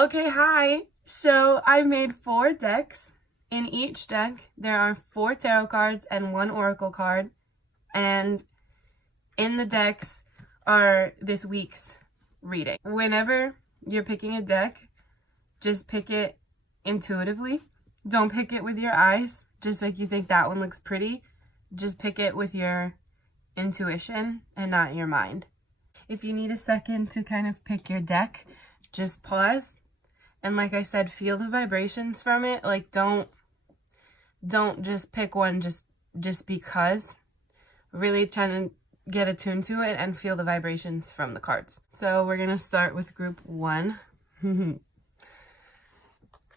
Okay, hi. So I made 4 decks. In each deck, there are 4 tarot cards and 1 oracle card. And in the decks are this week's reading. Whenever you're picking a deck, just pick it intuitively. Don't pick it with your eyes, just like you think that one looks pretty. Just pick it with your intuition and not your mind. If you need a second to kind of pick your deck, just pause. And like I said, feel the vibrations from it. Like don't just pick one just because. Really trying to get attuned to it and feel the vibrations from the cards. So we're gonna start with group 1.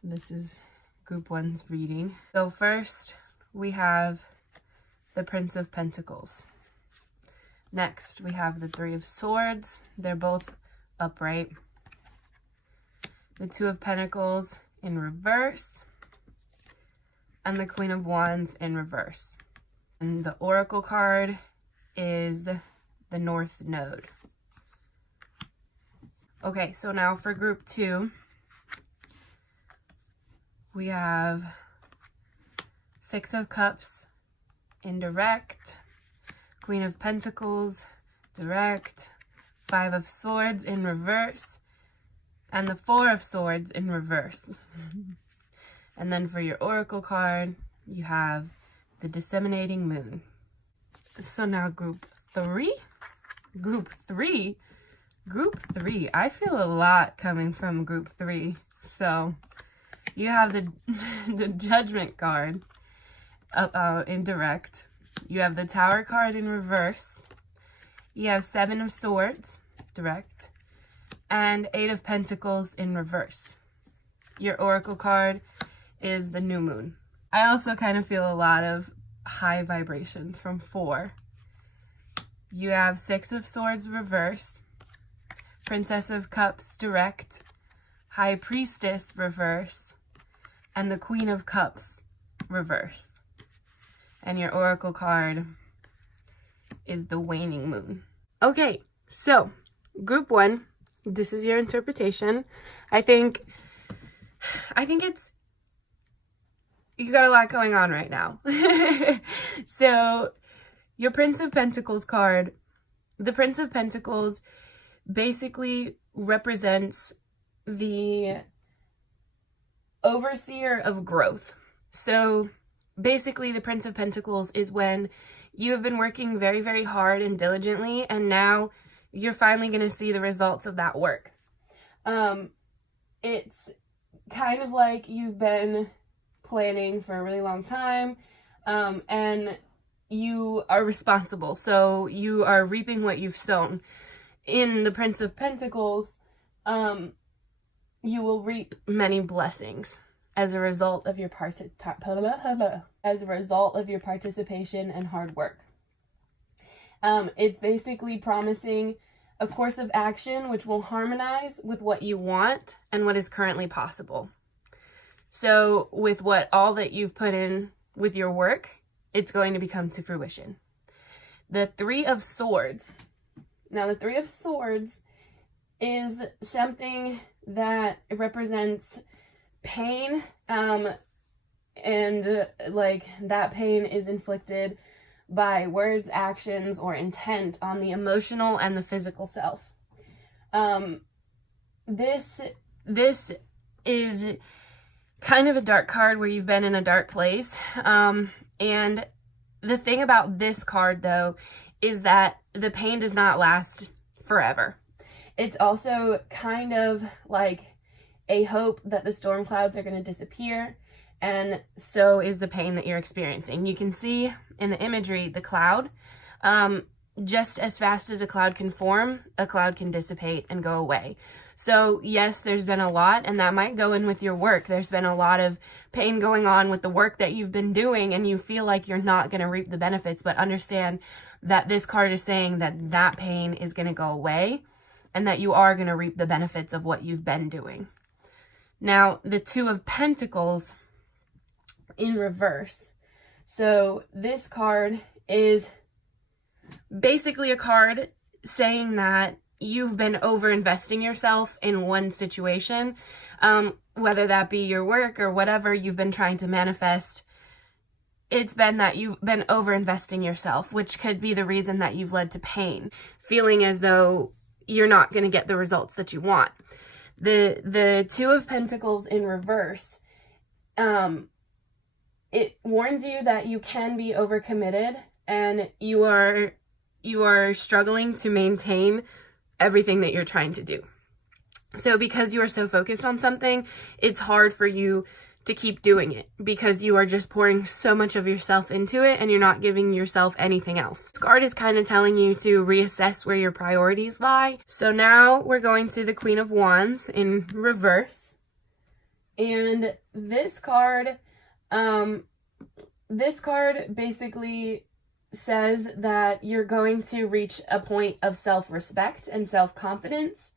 This is group 1's reading. So first we have the Prince of Pentacles. Next we have the 3 of Swords. They're both upright. The 2 of Pentacles in reverse, and the Queen of Wands in reverse. And the Oracle card is the North Node. Okay, so now for group 2, we have 6 of Cups indirect, Queen of Pentacles direct, 5 of Swords in reverse, and the 4 of Swords in reverse. And then for your Oracle card, you have the Disseminating Moon. So now group 3. Group 3. I feel a lot coming from group 3. So you have the Judgment card in direct. You have the Tower card in reverse. You have 7 of Swords direct. And 8 of Pentacles in reverse. Your Oracle card is the New Moon. I also kind of feel a lot of high vibrations from 4. You have 6 of Swords reverse, Princess of Cups direct, High Priestess reverse, and the Queen of Cups reverse. And your Oracle card is the Waning Moon. Okay, so group 1. This is your interpretation. I think it's, you got a lot going on right now. So your Prince of Pentacles card, the Prince of Pentacles basically represents the overseer of growth. So basically the Prince of Pentacles is when you have been working very, very hard and diligently, and now you're finally going to see the results of that work. It's kind of like you've been planning for a really long time, and you are responsible. So you are reaping what you've sown. In the Prince of Pentacles, you will reap many blessings as a result of your participation and hard work. It's basically promising a course of action which will harmonize with what you want and what is currently possible. So with all that you've put in with your work, it's going to come to fruition. The 3 of Swords. Now the 3 of Swords is something that represents pain, and like that pain is inflicted by words, actions, or intent on the emotional and the physical self. This is kind of a dark card where you've been in a dark place. And the thing about this card, though, is that the pain does not last forever. It's also kind of like a hope that the storm clouds are going to disappear, and so is the pain that you're experiencing. You can see in the imagery the cloud. Just as fast as a cloud can form, a cloud can dissipate and go away. So yes, there's been a lot, and that might go in with your work. There's been a lot of pain going on with the work that you've been doing, and you feel like you're not going to reap the benefits, but understand that this card is saying that that pain is going to go away and that you are going to reap the benefits of what you've been doing. Now, the 2 of Pentacles in reverse. So this card is basically a card saying that you've been over-investing yourself in one situation, whether that be your work or whatever you've been trying to manifest. It's been that you've been over-investing yourself, which could be the reason that you've led to pain, feeling as though you're not going to get the results that you want. The Two of Pentacles in reverse, it warns you that you can be overcommitted and you are struggling to maintain everything that you're trying to do. So because you are so focused on something, it's hard for you to keep doing it because you are just pouring so much of yourself into it and you're not giving yourself anything else. This card is kind of telling you to reassess where your priorities lie. So now we're going to the Queen of Wands in reverse. And this card basically says that you're going to reach a point of self-respect and self-confidence.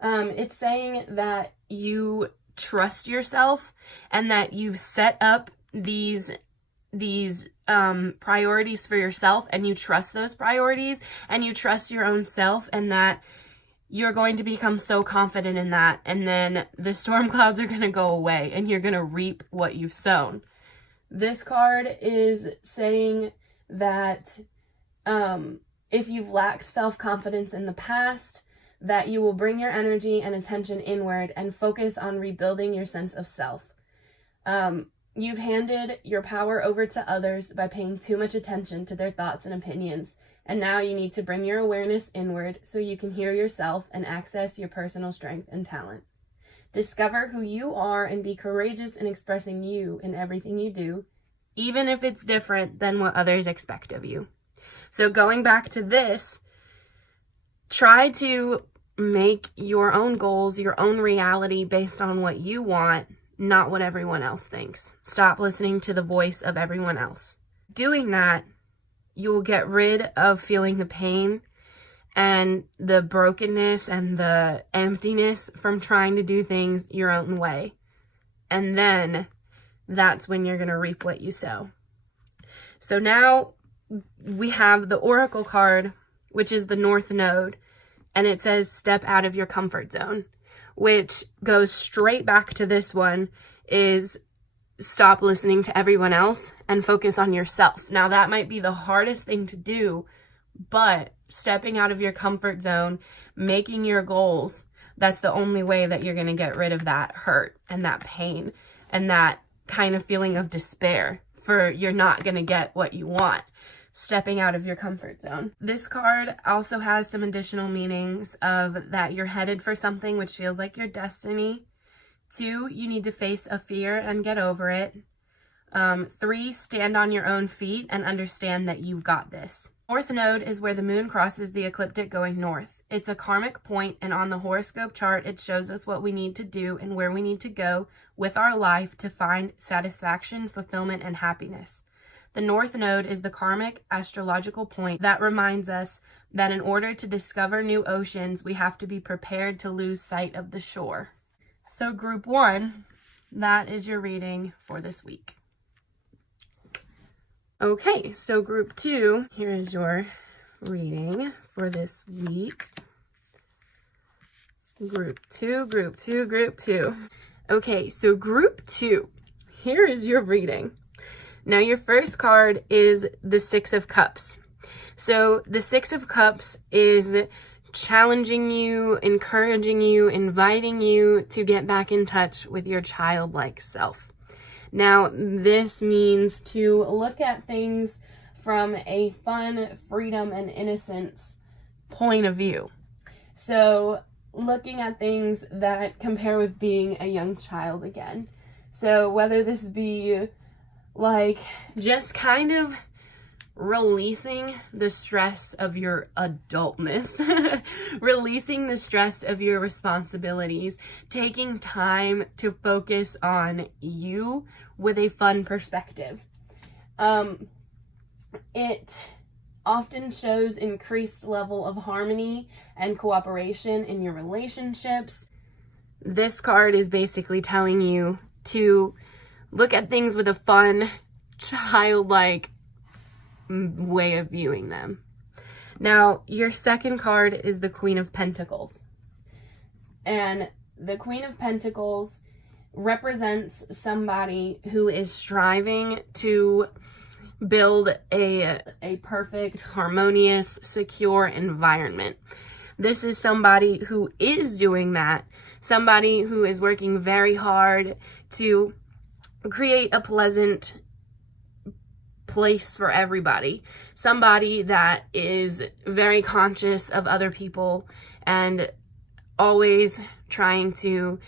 It's saying that you trust yourself and that you've set up these priorities for yourself, and you trust those priorities and you trust your own self, and that you're going to become so confident in that, and then the storm clouds are going to go away and you're going to reap what you've sown. This card is saying that if you've lacked self-confidence in the past, that you will bring your energy and attention inward and focus on rebuilding your sense of self. You've handed your power over to others by paying too much attention to their thoughts and opinions, and now you need to bring your awareness inward so you can hear yourself and access your personal strength and talent. Discover who you are and be courageous in expressing you in everything you do, even if it's different than what others expect of you. So going back to this, try to make your own goals, your own reality based on what you want, not what everyone else thinks. Stop listening to the voice of everyone else. Doing that, you will get rid of feeling the pain and the brokenness and the emptiness from trying to do things your own way. And then that's when you're going to reap what you sow. So now we have the Oracle card, which is the North Node, and it says step out of your comfort zone, which goes straight back to this one, is stop listening to everyone else and focus on yourself. Now that might be the hardest thing to do, but stepping out of your comfort zone, making your goals, that's the only way that you're going to get rid of that hurt and that pain and that kind of feeling of despair for you're not going to get what you want. Stepping out of your comfort zone. This card also has some additional meanings of that you're headed for something which feels like your destiny. 2, you need to face a fear and get over it. 3, stand on your own feet and understand that you've got this. North Node is where the moon crosses the ecliptic going north. It's a karmic point, and on the horoscope chart, it shows us what we need to do and where we need to go with our life to find satisfaction, fulfillment, and happiness. The North Node is the karmic astrological point that reminds us that in order to discover new oceans, we have to be prepared to lose sight of the shore. So group 1, that is your reading for this week. Okay, so group 2, here is your reading for this week. Group 2, group 2, group 2. Okay, so group 2, here is your reading. Now your first card is the Six of Cups. So the Six of Cups is challenging you, encouraging you, inviting you to get back in touch with your childlike self. Now this means to look at things from a fun, freedom, and innocence point of view. So looking at things that compare with being a young child again. So whether this be like just kind of releasing the stress of your adultness, releasing the stress of your responsibilities, taking time to focus on you with a fun perspective. It often shows increased level of harmony and cooperation in your relationships. This card is basically telling you to look at things with a fun, childlike way of viewing them. Now, your second card is the Queen of Pentacles. And the Queen of Pentacles represents somebody who is striving to build a perfect, harmonious, secure environment. This is somebody who is doing that, somebody who is working very hard to create a pleasant place for everybody, somebody that is very conscious of other people and always trying to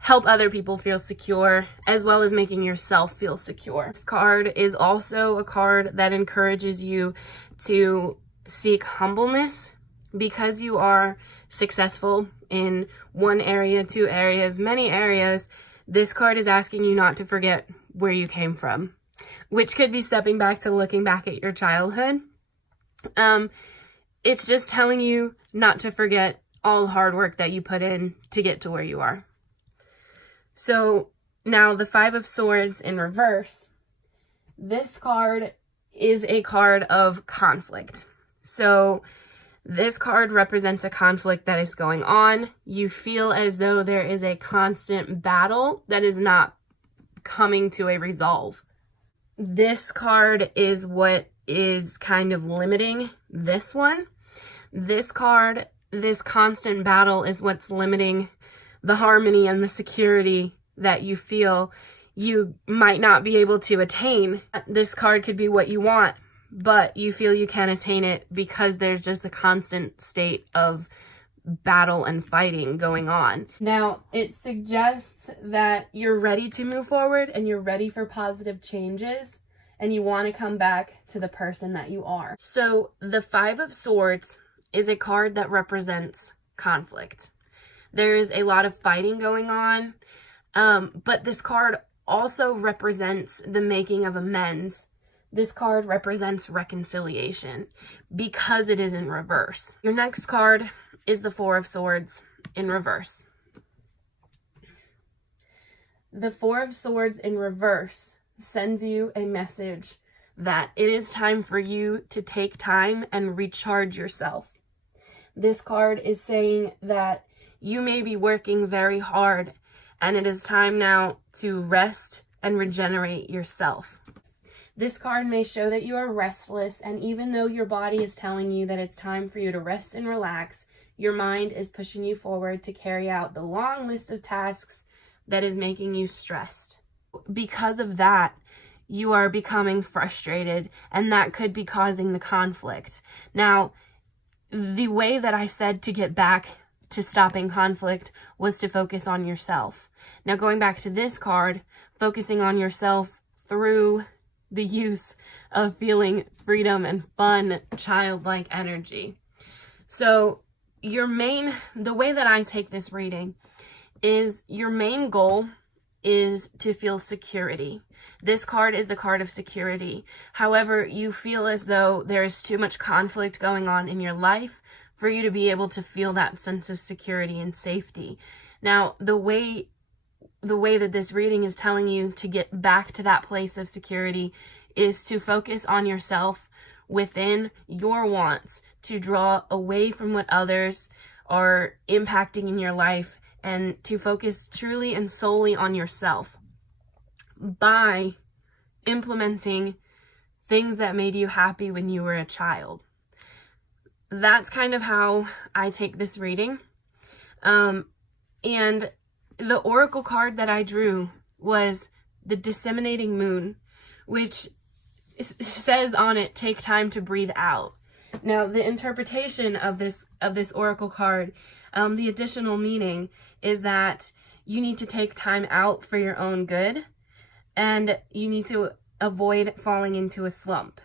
help other people feel secure, as well as making yourself feel secure. This card is also a card that encourages you to seek humbleness because you are successful in one area, two areas, many areas. This card is asking you not to forget where you came from, which could be stepping back to looking back at your childhood. It's just telling you not to forget all the hard work that you put in to get to where you are. So now the Five of Swords in reverse. This card is a card of conflict. So this card represents a conflict that is going on. You feel as though there is a constant battle that is not coming to a resolve. This card is what is kind of limiting this one. This card, this constant battle, is what's limiting the harmony and the security that you feel you might not be able to attain. This card could be what you want, but you feel you can't attain it because there's just a constant state of battle and fighting going on. Now, it suggests that you're ready to move forward and you're ready for positive changes and you want to come back to the person that you are. So the Five of Swords is a card that represents conflict. There is a lot of fighting going on, but this card also represents the making of amends. This card represents reconciliation because it is in reverse. Your next card is the Four of Swords in reverse. The Four of Swords in reverse sends you a message that it is time for you to take time and recharge yourself. This card is saying that you may be working very hard and it is time now to rest and regenerate yourself. This card may show that you are restless, and even though your body is telling you that it's time for you to rest and relax, your mind is pushing you forward to carry out the long list of tasks that is making you stressed. Because of that, you are becoming frustrated, and that could be causing the conflict. Now, the way that I said to get back to stopping conflict was to focus on yourself. Now, going back to this card, focusing on yourself through the use of feeling freedom and fun, childlike energy. So the way that I take this reading is your main goal is to feel security. This card is the card of security. However, you feel as though there is too much conflict going on in your life for you to be able to feel that sense of security and safety. Now, the way that this reading is telling you to get back to that place of security is to focus on yourself within your wants, to draw away from what others are impacting in your life, and to focus truly and solely on yourself by implementing things that made you happy when you were a child. That's kind of how I take this reading. And the oracle card that I drew was the Disseminating Moon, which says on it, take time to breathe out. Now, the interpretation of this oracle card, the additional meaning is that you need to take time out for your own good, and you need to avoid falling into a slump.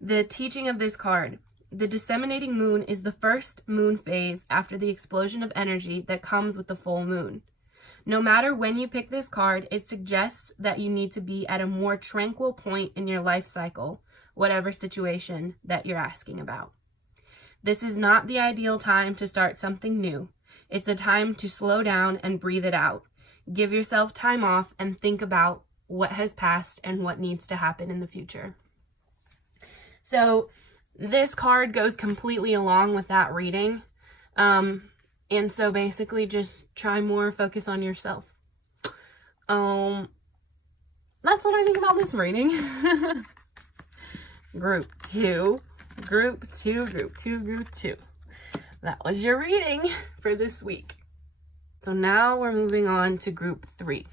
The teaching of this card: the Disseminating Moon is the first moon phase after the explosion of energy that comes with the full moon. No matter when you pick this card, it suggests that you need to be at a more tranquil point in your life cycle, whatever situation that you're asking about. This is not the ideal time to start something new. It's a time to slow down and breathe it out. Give yourself time off and think about what has passed and what needs to happen in the future. So this card goes completely along with that reading. And so basically just try more, focus on yourself. That's what I think about this reading. Group 2. That was your reading for this week. So now we're moving on to group 3.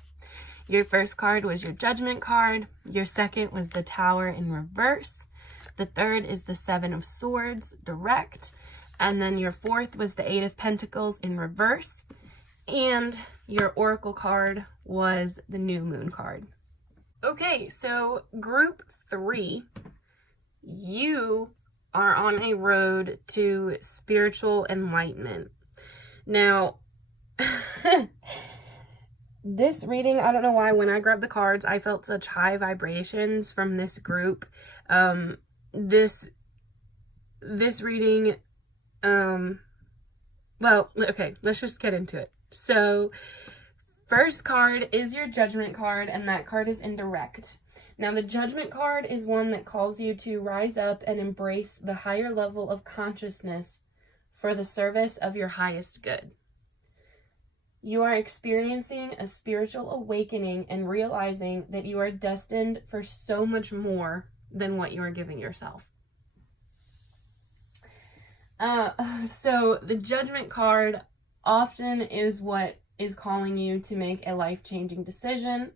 Your first card was your Judgment card. Your second was the Tower in reverse. The third is the Seven of Swords direct. And then your fourth was the Eight of Pentacles in reverse. And your Oracle card was the New Moon card. Okay, so group 3, you are on a road to spiritual enlightenment. Now, this reading, I don't know why, when I grabbed the cards, I felt such high vibrations from this group. This reading, well, okay, let's just get into it. So, first card is your Judgment card, and that card is indirect. Now, the Judgment card is one that calls you to rise up and embrace the higher level of consciousness for the service of your highest good. You are experiencing a spiritual awakening and realizing that you are destined for so much more than what you are giving yourself. So the Judgment card often is what is calling you to make a life-changing decision.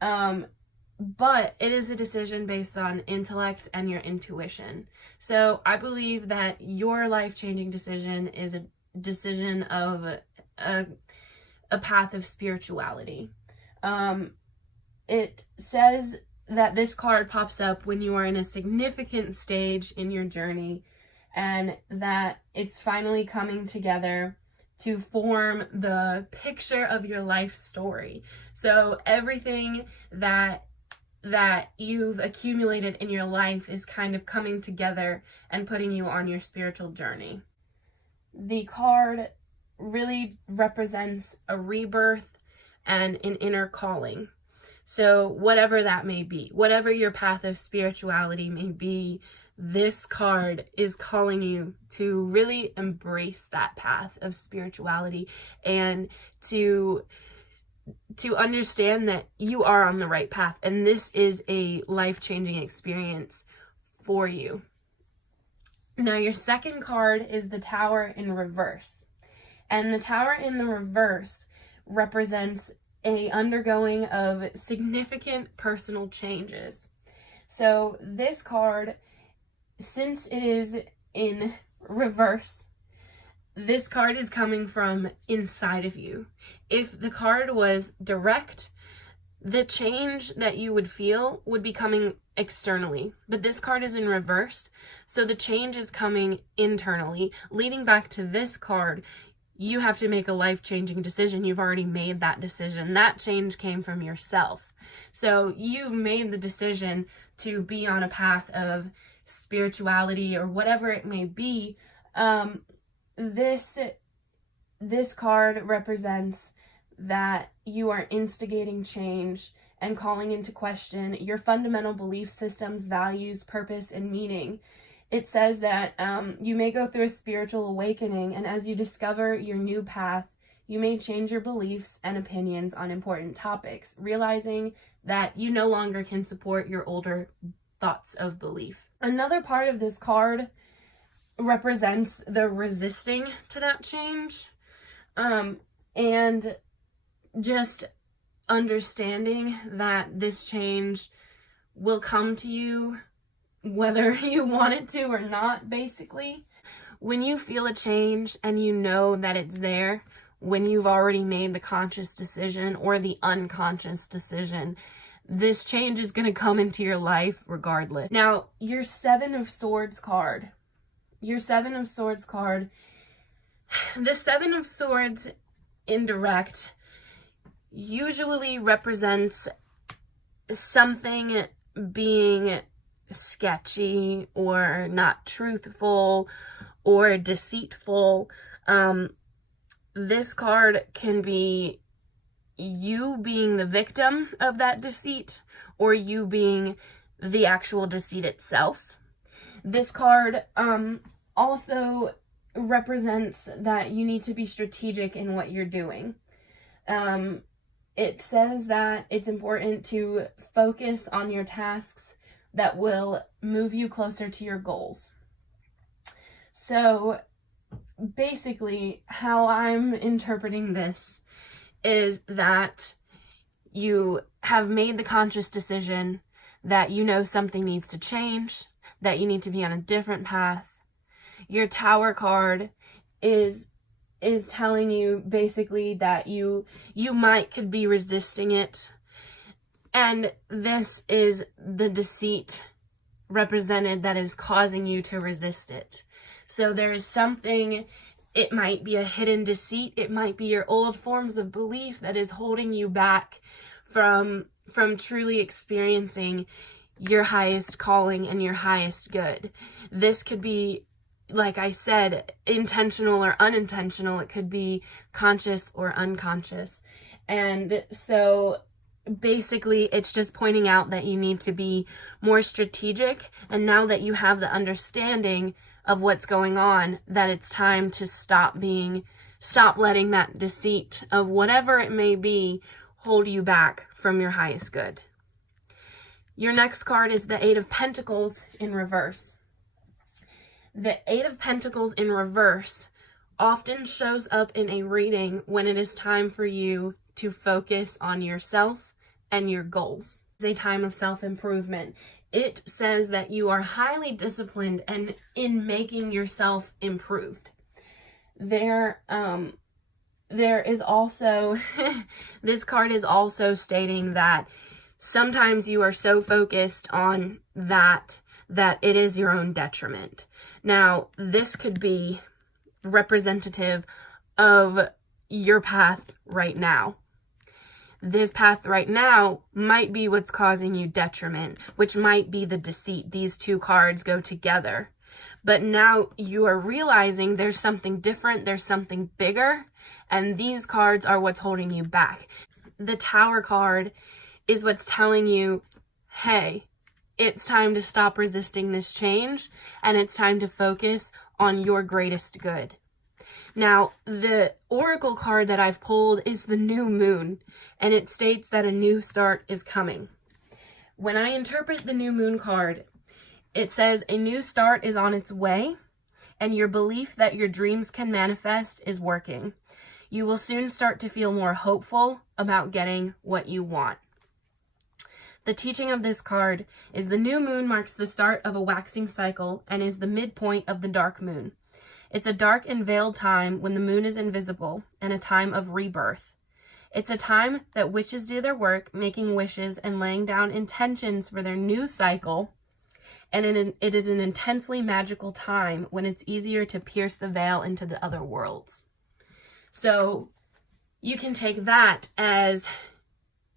But it is a decision based on intellect and your intuition. So I believe that your life-changing decision is a decision of a path of spirituality. It says that this card pops up when you are in a significant stage in your journey, and that it's finally coming together to form the picture of your life story. So everything that you've accumulated in your life is kind of coming together and putting you on your spiritual journey. The card really represents a rebirth and an inner calling. So whatever that may be, whatever your path of spirituality may be, this card is calling you to really embrace that path of spirituality and to understand that you are on the right path, and this is a life-changing experience for you. Now, your second card is the Tower in reverse. And the Tower in the reverse represents a undergoing of significant personal changes. So this card, since it is in reverse, this card is coming from inside of you. If the card was direct, the change that you would feel would be coming externally. But this card is in reverse, so the change is coming internally. Leading back to this card, you have to make a life-changing decision. You've already made that decision. That change came from yourself. So you've made the decision to be on a path of spirituality or whatever it may be. This card represents that you are instigating change and calling into question your fundamental belief systems, values, purpose, and meaning. It says that you may go through a spiritual awakening, and as you discover your new path, you may change your beliefs and opinions on important topics, realizing that you no longer can support your older thoughts of belief. Another part of this card represents the resisting to that change, and just understanding that this change will come to you whether you want it to or not, basically. When you feel a change and you know that it's there, when you've already made the conscious decision or the unconscious decision, this change is going to come into your life regardless. Now, your Seven of Swords card. The Seven of Swords indirect usually represents something being sketchy or not truthful or deceitful. This card can be you being the victim of that deceit or you being the actual deceit itself. This card also represents that you need to be strategic in what you're doing. It says that it's important to focus on your tasks that will move you closer to your goals. So basically, how I'm interpreting this is that you have made the conscious decision that you know something needs to change, that you need to be on a different path. Your Tower card is telling you basically that you could be resisting it. And this is the deceit represented that is causing you to resist it. So there's something, it might be a hidden deceit, it might be your old forms of belief that is holding you back from truly experiencing your highest calling and your highest good. This could be, like I said, intentional or unintentional. It could be conscious or unconscious. And so basically it's just pointing out that you need to be more strategic. And now that you have the understanding of what's going on, that it's time to stop letting that deceit of whatever it may be hold you back from your highest good. Your next card is the Eight of Pentacles in reverse. The Eight of Pentacles in reverse often shows up in a reading when it is time for you to focus on yourself and your goals. It's a time of self-improvement. It says that you are highly disciplined and in making yourself improved. There is also, this card is also stating that sometimes you are so focused on that it is your own detriment. Now, this could be representative of your path right now. This path right now might be what's causing you detriment, which might be the deceit. These two cards go together. But now you are realizing there's something different, there's something bigger, and these cards are what's holding you back. The Tower card is what's telling you, hey, it's time to stop resisting this change, and it's time to focus on your greatest good. Now, the Oracle card that I've pulled is the New Moon, and it states that a new start is coming. When I interpret the New Moon card, it says a new start is on its way, and your belief that your dreams can manifest is working. You will soon start to feel more hopeful about getting what you want. The teaching of this card is the new moon marks the start of a waxing cycle and is the midpoint of the dark moon. It's a dark and veiled time when the moon is invisible and a time of rebirth. It's a time that witches do their work, making wishes and laying down intentions for their new cycle. And it is an intensely magical time when it's easier to pierce the veil into the other worlds. So you can take that as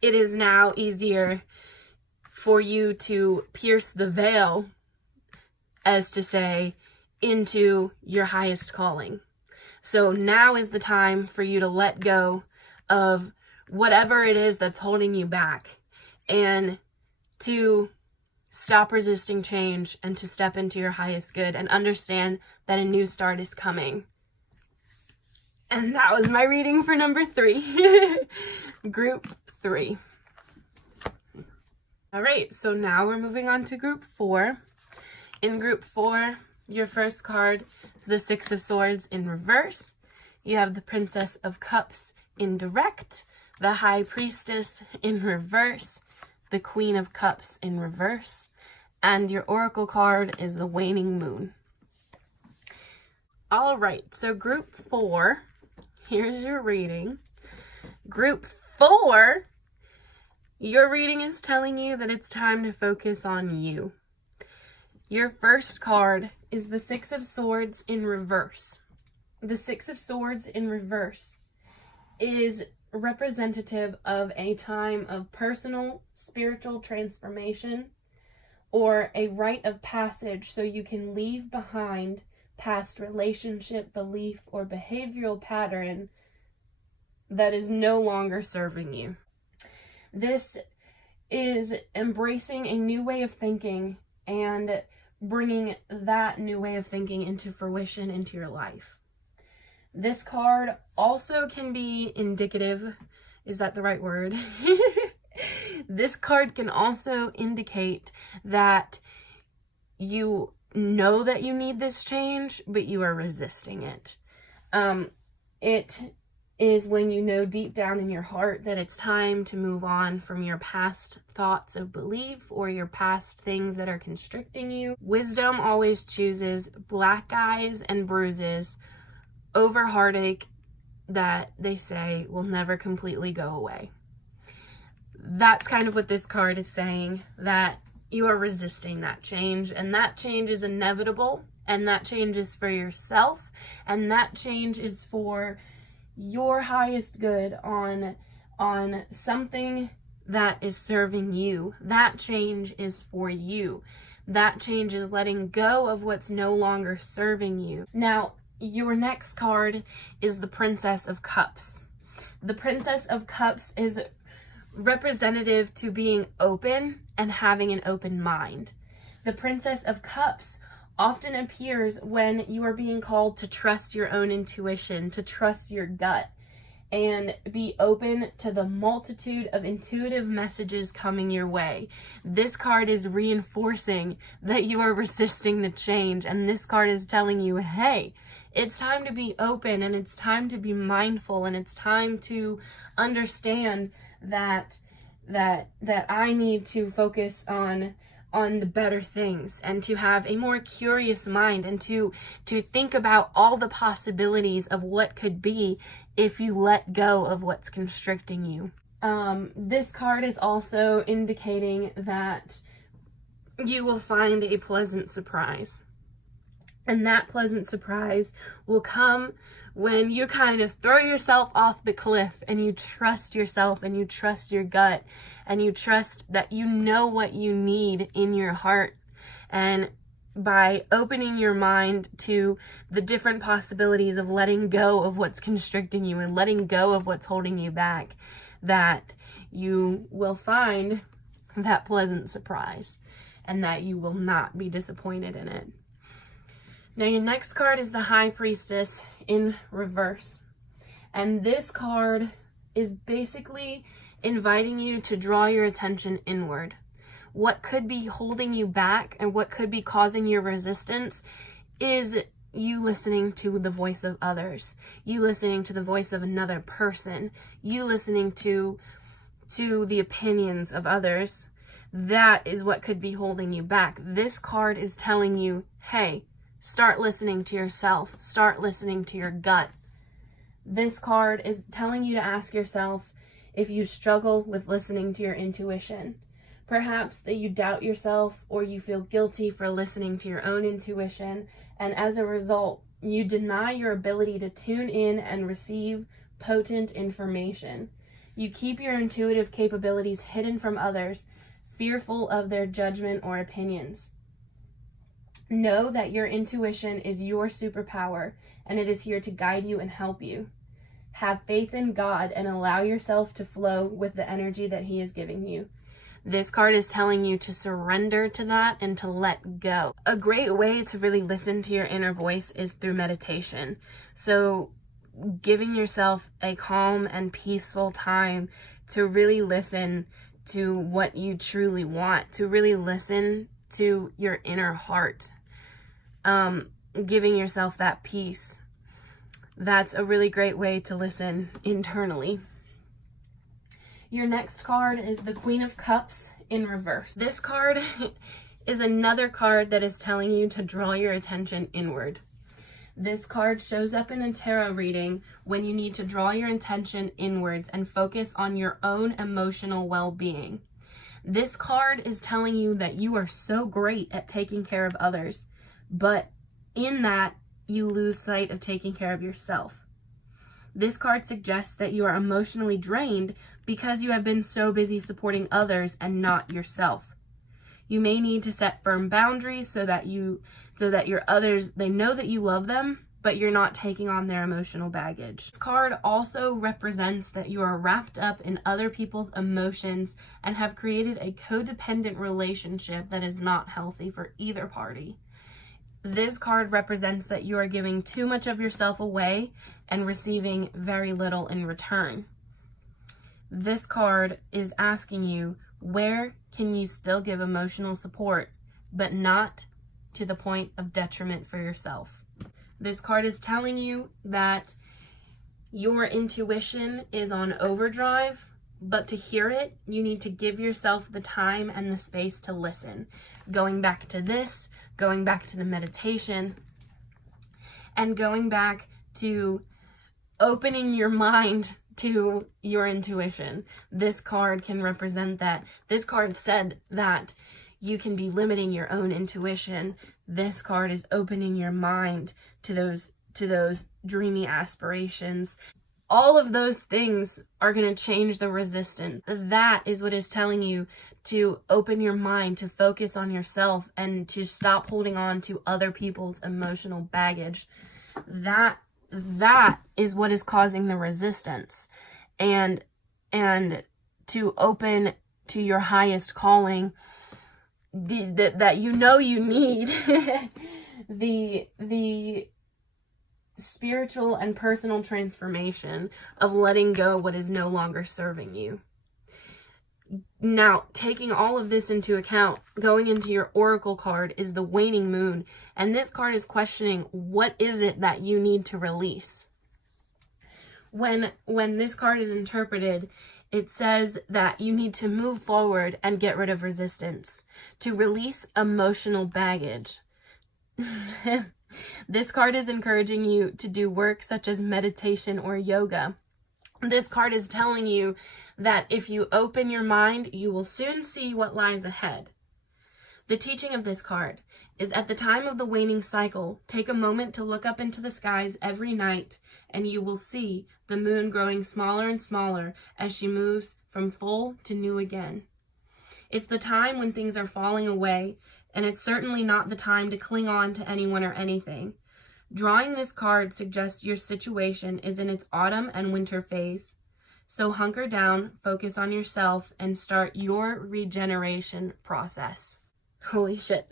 it is now easier for you to pierce the veil, as to say, into your highest calling. So now is the time for you to let go of whatever it is that's holding you back and to stop resisting change and to step into your highest good and understand that a new start is coming. And that was my reading for number 3, group 3. All right, so now we're moving on to group 4. In group 4, your first card is the Six of Swords in reverse. You have the Princess of Cups in direct, the High Priestess in reverse, the Queen of Cups in reverse, and your Oracle card is the Waning Moon. All right, so group 4, here's your reading. Group 4, your reading is telling you that it's time to focus on you. Your first card is the Six of Swords in reverse. The Six of Swords in reverse is representative of a time of personal spiritual transformation or a rite of passage, so you can leave behind past relationship, belief, or behavioral pattern that is no longer serving you. This is embracing a new way of thinking and bringing that new way of thinking into fruition into your life. This card also can be indicative. Is that the right word? This card can also indicate that you know that you need this change, but you are resisting it. It is when you know deep down in your heart that it's time to move on from your past thoughts of belief or your past things that are constricting you. Wisdom always chooses black eyes and bruises over heartache that they say will never completely go away. That's kind of what this card is saying, that you are resisting that change, and that change is inevitable, and that change is for yourself, and that change is for your highest good on something that is serving you. That change is for you. That change is letting go of what's no longer serving you. Now, your next card is the Princess of Cups. The Princess of Cups is representative to being open and having an open mind. The Princess of Cups often appears when you are being called to trust your own intuition, to trust your gut, and be open to the multitude of intuitive messages coming your way. This card is reinforcing that you are resisting the change, and this card is telling you, hey, it's time to be open, and it's time to be mindful, and it's time to understand that I need to focus on the better things, and to have a more curious mind, and to think about all the possibilities of what could be if you let go of what's constricting you. This card is also indicating that you will find a pleasant surprise. And that pleasant surprise will come when you kind of throw yourself off the cliff and you trust yourself and you trust your gut and you trust that you know what you need in your heart. And by opening your mind to the different possibilities of letting go of what's constricting you and letting go of what's holding you back, that you will find that pleasant surprise and that you will not be disappointed in it. Now, your next card is the High Priestess in reverse. And this card is basically inviting you to draw your attention inward. What could be holding you back and what could be causing your resistance is you listening to the voice of others, you listening to the voice of another person, you listening to the opinions of others. That is what could be holding you back. This card is telling you, hey, start listening to yourself. Start listening to your gut. This card is telling you to ask yourself if you struggle with listening to your intuition. Perhaps that you doubt yourself or you feel guilty for listening to your own intuition, and as a result, you deny your ability to tune in and receive potent information. You keep your intuitive capabilities hidden from others, fearful of their judgment or opinions. Know that your intuition is your superpower, and it is here to guide you and help you. Have faith in God and allow yourself to flow with the energy that He is giving you. This card is telling you to surrender to that and to let go. A great way to really listen to your inner voice is through meditation. So giving yourself a calm and peaceful time to really listen to what you truly want, to really listen to your inner heart. Giving yourself that peace. That's a really great way to listen internally. Your next card is the Queen of Cups in reverse. This card is another card that is telling you to draw your attention inward. This card shows up in a tarot reading when you need to draw your attention inwards and focus on your own emotional well-being. This card is telling you that you are so great at taking care of others, but in that, you lose sight of taking care of yourself. This card suggests that you are emotionally drained because you have been so busy supporting others and not yourself. You may need to set firm boundaries so that your others, they know that you love them, but you're not taking on their emotional baggage. This card also represents that you are wrapped up in other people's emotions and have created a codependent relationship that is not healthy for either party. This card represents that you are giving too much of yourself away and receiving very little in return. This card is asking you, where can you still give emotional support, but not to the point of detriment for yourself? This card is telling you that your intuition is on overdrive, but to hear it, you need to give yourself the time and the space to listen. Going back to this, going back to the meditation, and going back to opening your mind to your intuition. This card can represent that. This card said that you can be limiting your own intuition. This card is opening your mind to those dreamy aspirations. All of those things are going to change the resistance. That is what is telling you to open your mind, to focus on yourself, and to stop holding on to other people's emotional baggage. That is what is causing the resistance. And to open to your highest calling, that you know you need, the spiritual and personal transformation of letting go what is no longer serving you. Now, taking all of this into account, going into your oracle card is the waning moon, and this card is questioning, what is it that you need to release? When this card is interpreted, it says that you need to move forward and get rid of resistance, to release emotional baggage. This card is encouraging you to do work such as meditation or yoga. This card is telling you that if you open your mind, you will soon see what lies ahead. The teaching of this card is, at the time of the waning cycle, take a moment to look up into the skies every night, and you will see the moon growing smaller and smaller as she moves from full to new again. It's the time when things are falling away, and it's certainly not the time to cling on to anyone or anything. Drawing this card suggests your situation is in its autumn and winter phase. So hunker down, focus on yourself, and start your regeneration process. Holy shit.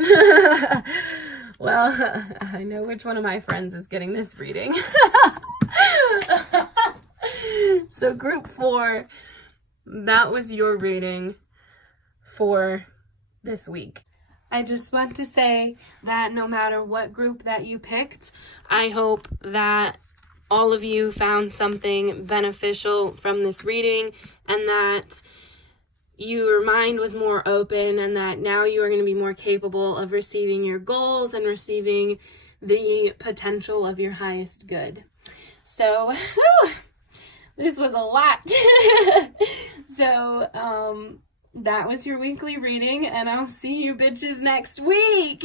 Well, I know which one of my friends is getting this reading. So group 4, that was your reading for this week. I just want to say that no matter what group that you picked, I hope that all of you found something beneficial from this reading, and that your mind was more open, and that now you are going to be more capable of receiving your goals and receiving the potential of your highest good. So, this was a lot. So, that was your weekly reading, and I'll see you bitches next week.